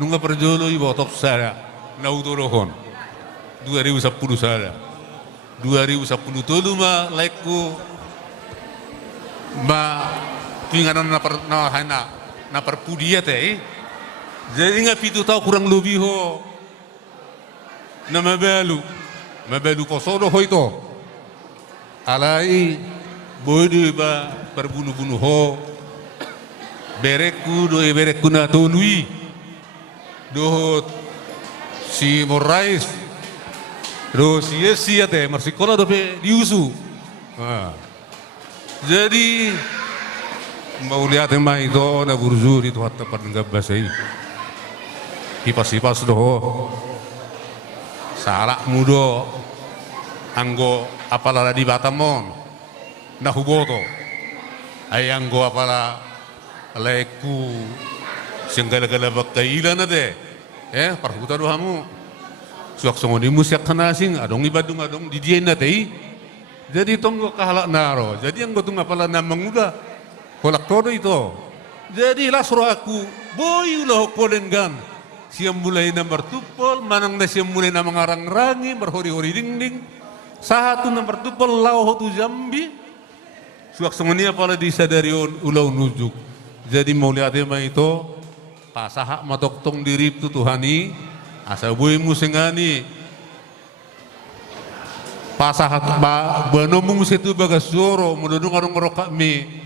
nunga perjolo ibo top sada nautorohon 2010 sada 2010 tolu ma laiku ma pinganan na perpudia teh jadi nggak pitu tahu kurang lebih ho na mabalu kosodo ho itu alai bodoh ba perbunuh-bunuh ho bereku na tonui dohot si Morais do si teh marsikola dope diusu jadi mau lihat emang itu na burzur itu hatta pada basai ipas doh salah mudo anggo apalala di Batamon na huboto ay anggo apala leku senggala-gala bakailan na de parhuta dohamu suak songoni musyak kanasing adong ibadung adong di dia na teh jadi tonggo kahalak naro jadi anggo tung apala na manguda kolak todo itu jadi lah suruh aku boy ulah kolenggan siam mulai na martupol manang na siam mulai na mangarang-rangi marhori-hori ding-ding satu na martupol lau tu jambi suak songoni apala disadari ulau nujuk jadi mau lihat emang itu pasahak matoktong dirip tu Tuhani asa boy musengani pasahat banomung situ bagas zoro mududung arong ngerokak mi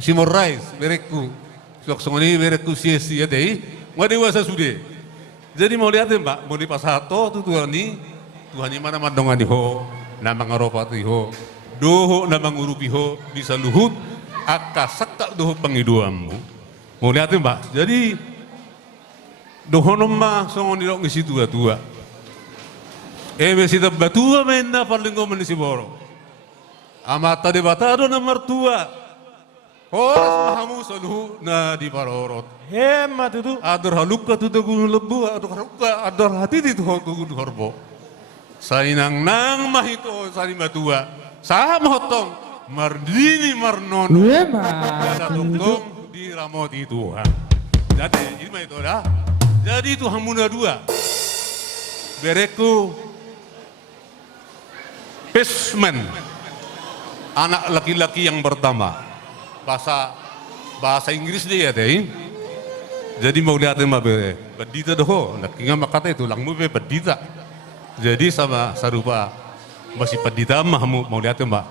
si Morais bereku suak songoni bereku sia-sia deh nggak dewasa sudah jadi mau lihat mbak mau di pasahato tu Tuhani mana mandongan ho nama ngaropat ho doho nama ngurupi ho bisa luhut aka sekak doho pengiduammu mau lihat mbak jadi doho nomah songon dirok ngisi tua besita batua main na paling ngomen si boro amata de batado na mertua horas mahamu saluhu na di parorot Hemat itu. ador halukka tu dagun lebu ador hati di tu dagun horbo sainang nang mahito sari batua sah mahotong mardini marnon ada tongtong di ramoti Tuhan jadi ini mah itu dah jadi Tuhan muda dua bereku Pesman anak laki-laki yang pertama bahasa Inggris dia teh jadi mau lihat mah bedita doh lakinya makata itu langmu bedita jadi sama sarupa masih bedita mah mau lihat mah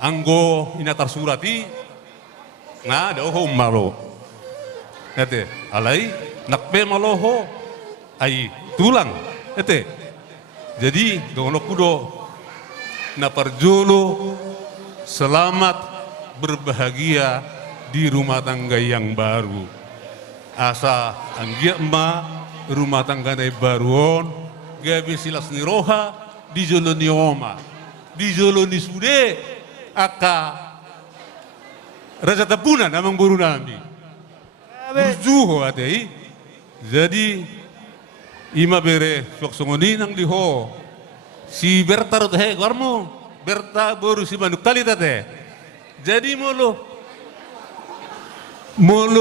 anggo inatar surati nah doh malo ete alai nakpe maloho ai tulang ete jadi dono kudo na parjolo selamat berbahagia di rumah tangga yang baru asa anggia emak rumah tangga na baruon gabi silas ni roha di jolo ni oma di jolo ni sude aka raja tapunan amang buru nami burjuho atei jadi ima bere sok songoni nang diho si Berta rot he warmo Berta baru si manuk kali tate jadi molo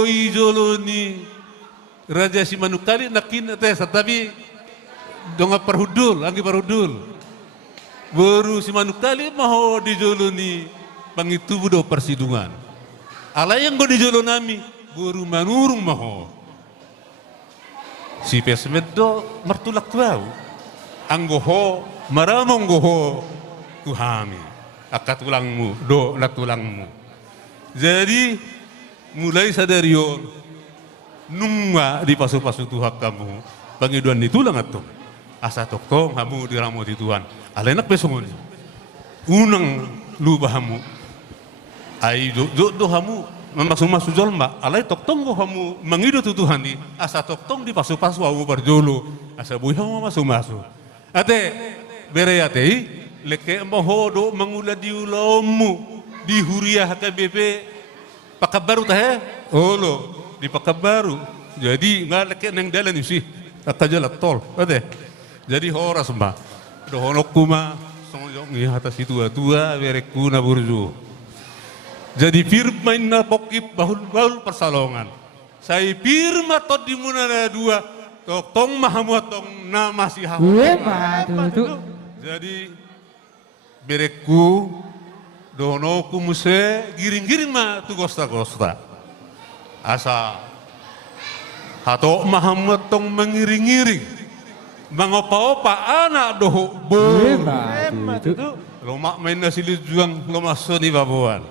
ijolo ni raja si manuk kali nakin teh tapi donga parhudul anggi parhudul baru si manuk kali maho dijolo ni pangitu budo persidungan ala yang go dijolo nami baru manurung maho si pesmed do mertulak tuau anggoho maramong goho tuhami akat tulangmu do na tulangmu jadi mulai sadarion nunga di pasu-pasu Tuhan kamu pangiduan di tulang atau asa toktong kamu diramu di Tuhan alenak besongon unang lubahamu ai do kamu masuk jolma alai toktong go kamu mangido tu Tuhan di asa toktong di pasu-pasu awu barjolo asa buihamu masuk ate bere ate leke mohodo mangula di ulamu di huriah KBP pakabaru teh olo di pakabaru jadi nggak leke neng dalan sih kata jalan tol ate jadi horas mbak dohonok kuma songjong ni atas itu tua bereku na burju jadi firman na pokip bahul persalongan saya firma tot di munana dua tong mahamuat tong na masih jadi berekku dono ku muse giring-giring ma tu gosta-gosta asa hato mahamuat tong mengiring-iring mangopa-opa anak doho lomak main nasi juang lomak soni babuan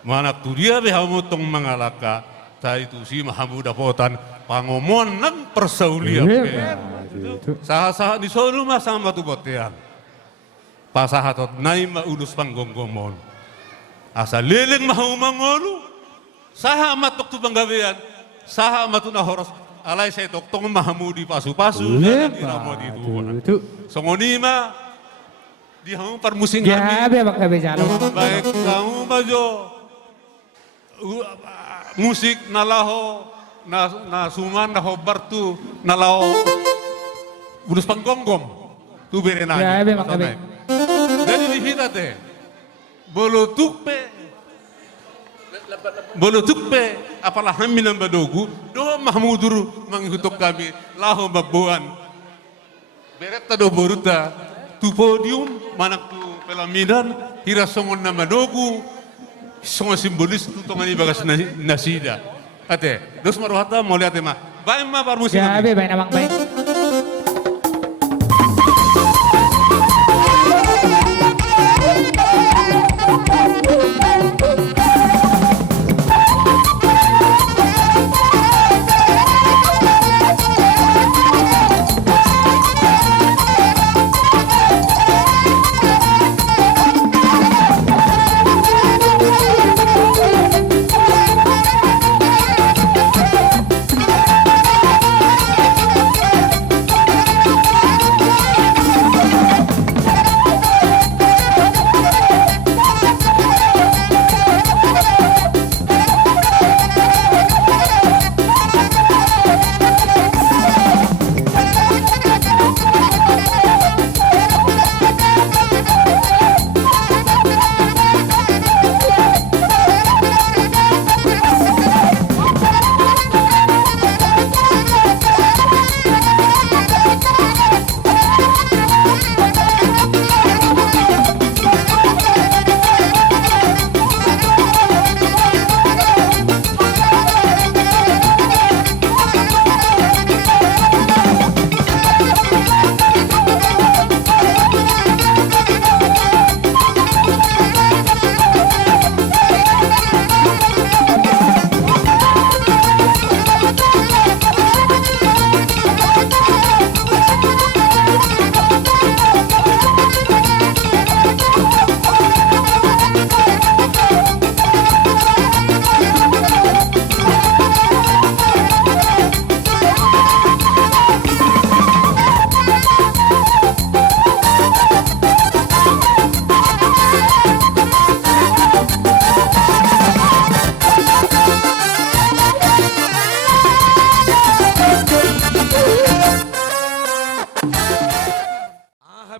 mana tu dia behamu tong mangalaka ta itu si mahamu dapotan pangomon nang persaulian saha-saha di sono mah sama tu botean pasahatot nai ma ulus panggonggomon asa leleng mahu mangolu saha matok tu panggawean saha matu nahoros alai saya tok tong mahamu di pasu-pasu dan di ramo di itu songoni ma di hamu permusing kami baik kamu majo musik nalaho na suman na hobar tu nalaho ulus panggonggom tu berenanya jadi dihita teh bolo tukpe apalah haminan badogu do mahmudur manghutok kami laho babuan bereta do boruta tu podium manak tu pelaminan hira songon na madogu songon simbolis tu tongani bagas nasida ate dos maruhata mau lihat mah bae mah parmusim ya be bae namang bae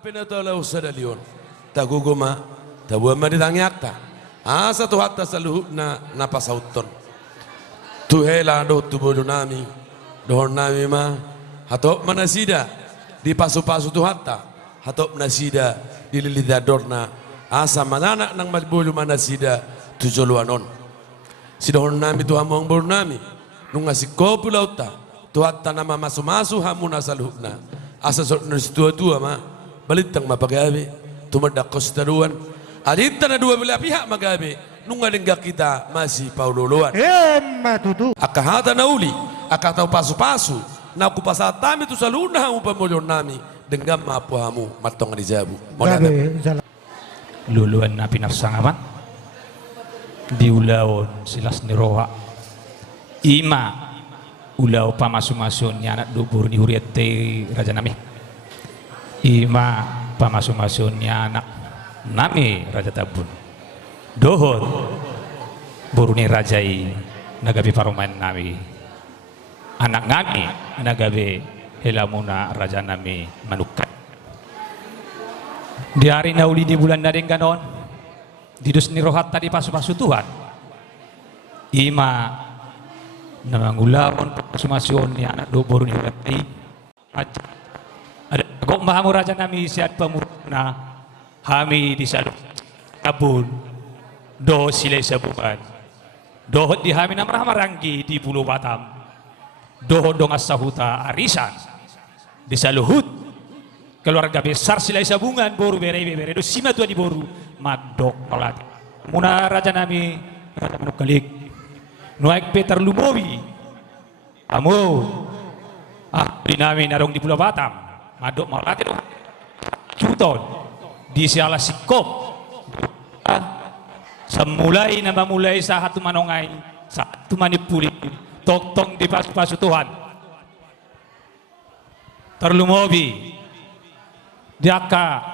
Pinatola usadalion taguguma tabuama ditangyatta asa tu hatta saluh na napasauton tu hela do tu bodunami dohon nami ma hatop manasida di pasu-pasu tu hatta hatop nasida di lilidadorna asa manana nang malbulu manasida tu joluanon si dohon nami tu hamong bodunami nunga si kopulauta tu hatta nama masu-masu hamuna saluhna asa sot tua-tua ma balitang mapagabi tumadak kostaruan alita na dua belah pihak magabi nunga lingga kita masih paululuan matutu akahata na uli akatau pasu-pasu na kupasatami tu saluna hamu pamulyon nami denggam mapu hamu matong dijabu luluan na pinafsangaman diulawon silas ni roha ima ulaw pamasu-masun niya anak dubur ni huriate raja nami ima pamasu-masun niya anak nami raja tabun dohot buruni rajai nagabi paruman nami anak ngami nagabi helamuna raja nami manukat di hari nauli di bulan daring ganon di dus ni rohat tadi pasu-pasu Tuhan ima na mangulawon pasumasyon ni anak do boru ni huriatay ada kok mahamu raja nami siat pamurna hami di salu kabun do silay sabukan dohot di hami namrah maranggi di Pulau Batam dohot dong asahuta arisan di saluhut keluarga besar silay sabungan boru bere do sima tua di boru madok malati muna raja nami raja manukalik nuaik Peter Lumowi kamu di nami narong di Pulau Batam madok malati do cuton di siala sikop semulai nama mulai satu manongai satu manipuli tong di pasu Tuhan terlumobi diaka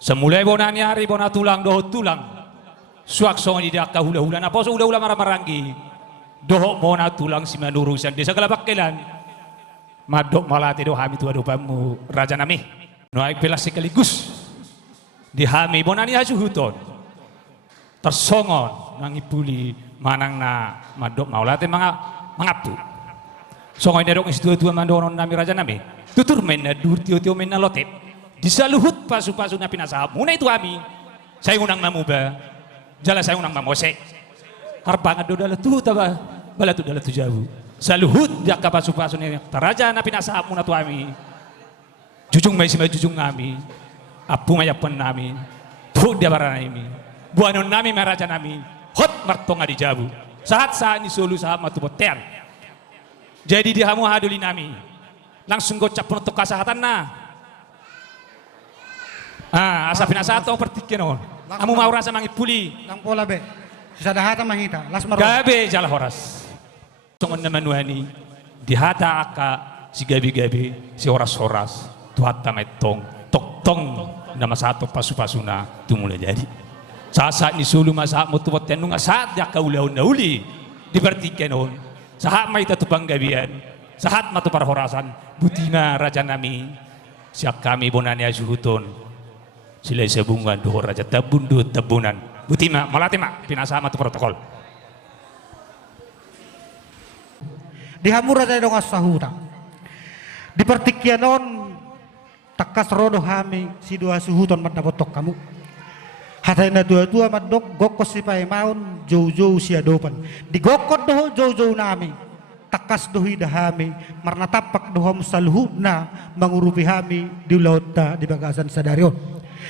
semulai bonani hari bona tulang doho tulang suak songi diaka hula-hula napa so hula-hula marang-maranggi doho bona tulang si manurusan desa kalabakelan madok malati do hami tua dopamu raja nami noai pelas sekaligus di hami bonani hasuhuton tersongon nangipuli manang na madok maulate mangapu songoy nerok istu-tua mandonon nami raja nami tutur men na dur tio men na lotep disaluhut pasu-pasu na pinasahap muna itu kami saya unang mamuba jala saya unang mamose harpangan do dala tu taba bala tu dala tu jauh saluhut jaka pasu-pasu ni taraja na pinasahap muna tu kami jujung may sima jujung kami apu mayapan nami bu dia barana ini buanon nami meraja nami hot martonga di jabu saat ni solu saat matubotean jadi di hamu haduli nami langsung gocap untuk kesehatan asa pinasato pertikin amu mau rasa mangipuli Lang pola be. Sadahata mahita. Las maro. gabe jala horas songon naman wani di hata aka si gabi-gabi si horas-horas tuhatta metong tok-tong nama satu pasu-pasuna tumula jadi saat ni sulu masa mutubot yan nung saat ya kaulaw na uli dipertikan on saat may tatupang gabian saat matupar horasan butina raja nami siap kami bonani ajuhuton sila sabungan doho raja tabundu tabunan butina malatima pinasama tu protokol Dihamura tayo ng asahuta. Dipertikyanon takas rodo hami si dua suhuton madapotok kamu. Hatay na dua-dua madok gokos si paimaon jow-jow siya dopan. Digokot doho jow-jow nami. Takas dohi dahami marnatapak dohom sa luhut na mangurupi hami di laut na di bagasan sa daryon.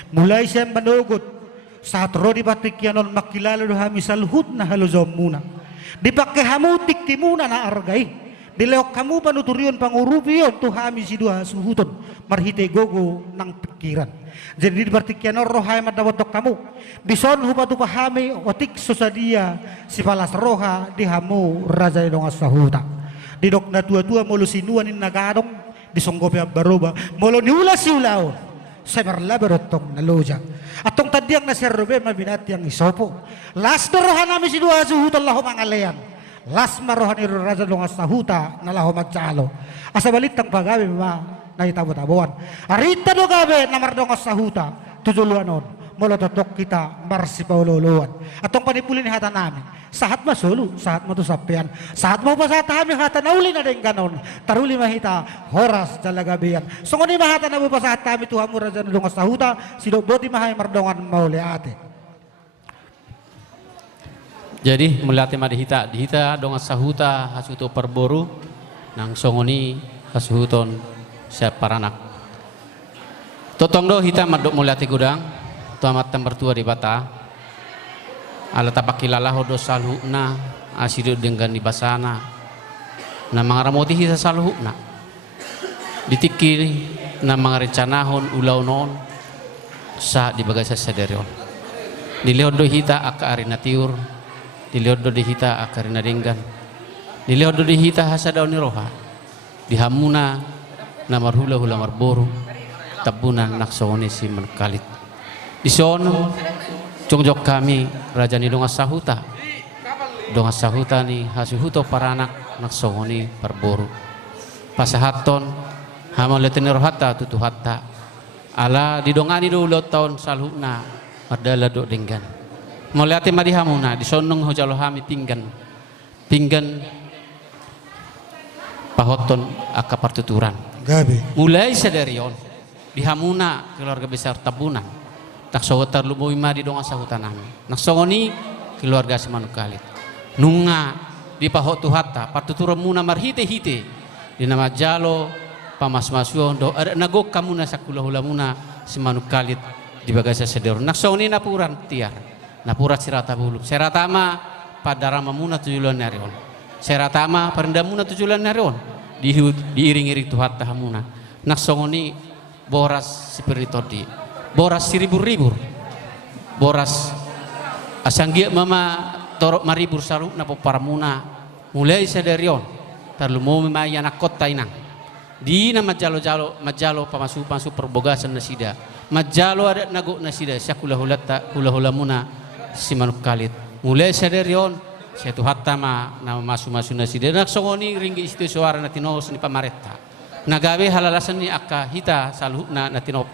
Mulai siya manugot saat ro di patikyanon makilala dohami sa luhut na halozom muna. Di pakihamutik ti muna na argay. Dileok kamu panuturion pangurupion tu hami si dua suhuton marhite gogo ng pikiran. Jadi di partikian roha madawatok kamu. Bison hupatu pahami otik susadia si palas roha di hamu raja dong asahuta. Di dok na tua-tua molo sinuan in nagadong di songgopya baroba molo niula si ulao. Saya berlaberotong na loja. Atong tadiang na serbe mabinati ang isopo. Last roha namin si dua suhuton laho mangalayan. Las marohan iro raja dong asahuta na laho magtsalo. Asa balitang pagabi ma naitabo-tabuan. Arita do gabi namar dong asahuta tujuluan on. Molo totok kita marsi paululuan. Atong panipulin hata namin. Sahat masulu, sahat matusapian. Sahat mo pa sa tahamin hata nauli na din ganon. Taruli mahita horas dalagabian. So ngoni mahata na mo pa sa tahamin tuha mo raja dong asahuta sido boti mahay mardongan mauli ate. Jadi mulati madihita dihita dong asahuta hasuto perboru nang songoni hasuhuton siap paranak. Totong do hita madok mulati gudang tuamat tempertua di bata. Ala tapakilala hodo salhuna asido dengan di basana. Na mangaramoti hita salhuna. Ditikiri na mangarencanahon ulaw noon sa di bagasa saderion. Diliod do hita aka arina tiur. Dilihat do dihita akarina denggan. Dilihat do dihita hasadaw ni roha. Dihamuna namar hula-hula marboru. Tabunan naksawani si mankalit. Disono congjok kami raja ni donga sahuta. Donga sahuta ni hasuhuto paranak naksawani parboru. Pasahaton hamaletin rohata tutuhatta. Ala didongani do ulo taon salhuna mardala do denggan. Moliati madihamuna disonong hojalo hami pinggan pinggan pahoton aka partuturan. Gabi. Mulai sadarion di Hamuna keluarga besar Tabunan. Tak sogotar lumui madi dong asahutan nami. Nak songoni keluarga Semanukkalit. Nunga di pahotu hatta partuturan muna marhite-hite di nama jalo pamas-masuon do ada nagok kamuna sakulah-hula muna Semanukkalit di bagasa sedero. Nak songoni napuran tiar. Napurat sirata bulu. Seratama padarama muna tujulan narion. Seratama parendamuna tujulan narion. Diiring-iring tuhat tahamuna. Nak songoni boras spiritodi. Boras siribur-ribur. Boras asanggia mama torok maribur salu napo paramuna. Mulai sadarion. Tarlumo mimaya anak kota inang. Di nama jalo-jalo majalo pamasu perbogasan nasida. Majalo ada nagok nasida hula-hula muna Semanukkalit. Mulai sadarion saya tuh hatama nama masu nasida. Nak songoni ringgi istu suara natinos ni pamaretta. Nagawe halalasan ni akka hita saluhna natinop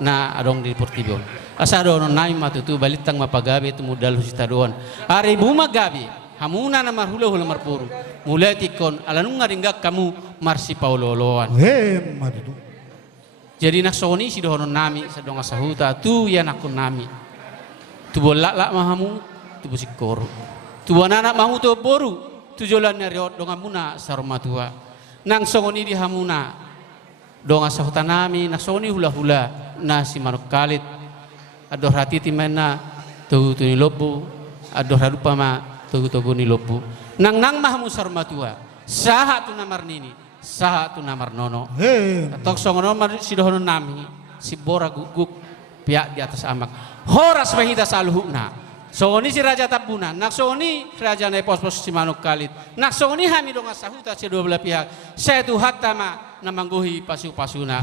na adong di Portibion. Asa doon nai matutu balitang mapagabi tumudal husita doon. Ari buma gabi hamuna na marhula-hula marpuru. Mulai tikon alanung ngaringgak kamu marsi pauloloan. Matutu. Jadi nak soni si doon nami sa dong asahuta tu ya nakon nami. Tu bolak-lak mahamu tu busikoro. Tu anak mahu tu boru tu jolan neriot dong amuna sarmatua. Nang soni di hamuna dong asahuta nami nak soni hula-hula na Semanukkalit adoh hati timena tugu ni lobu adoh harupa ma tugu ni lobu nang mahamu sarmatua saha tu namar nini saha tu namar nono tok songono mar sidohono nami si bora guguk pihak di atas amak horas mahita saluhuna songoni si raja Tabunan nak songoni raja na pos-pos Semanukkalit nak songoni hami dong asahuta si dua belah pihak saya tu hatama namangguhi pasu-pasuna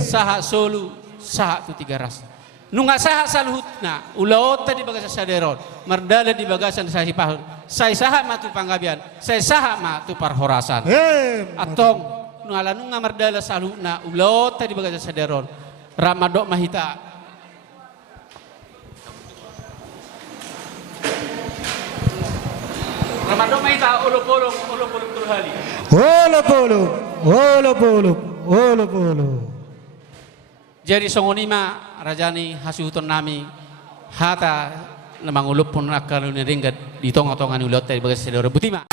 saha solu saha tu tiga ras nunga saha saluhutna ulaota di bagasan saderon mardala di bagasan sahi pahun saya saha matu panggabian saya saha matu parhorasan atong nunga mardala saluhutna ulaota di bagasan saderon ramadok mahita ramadok mahita ulupulung turhali Olo polo. Jadi songonima rajani hasuhuton nami hata namang ulup pun akan ringgat di tong-tongan ulot dari bagas sedoro butima.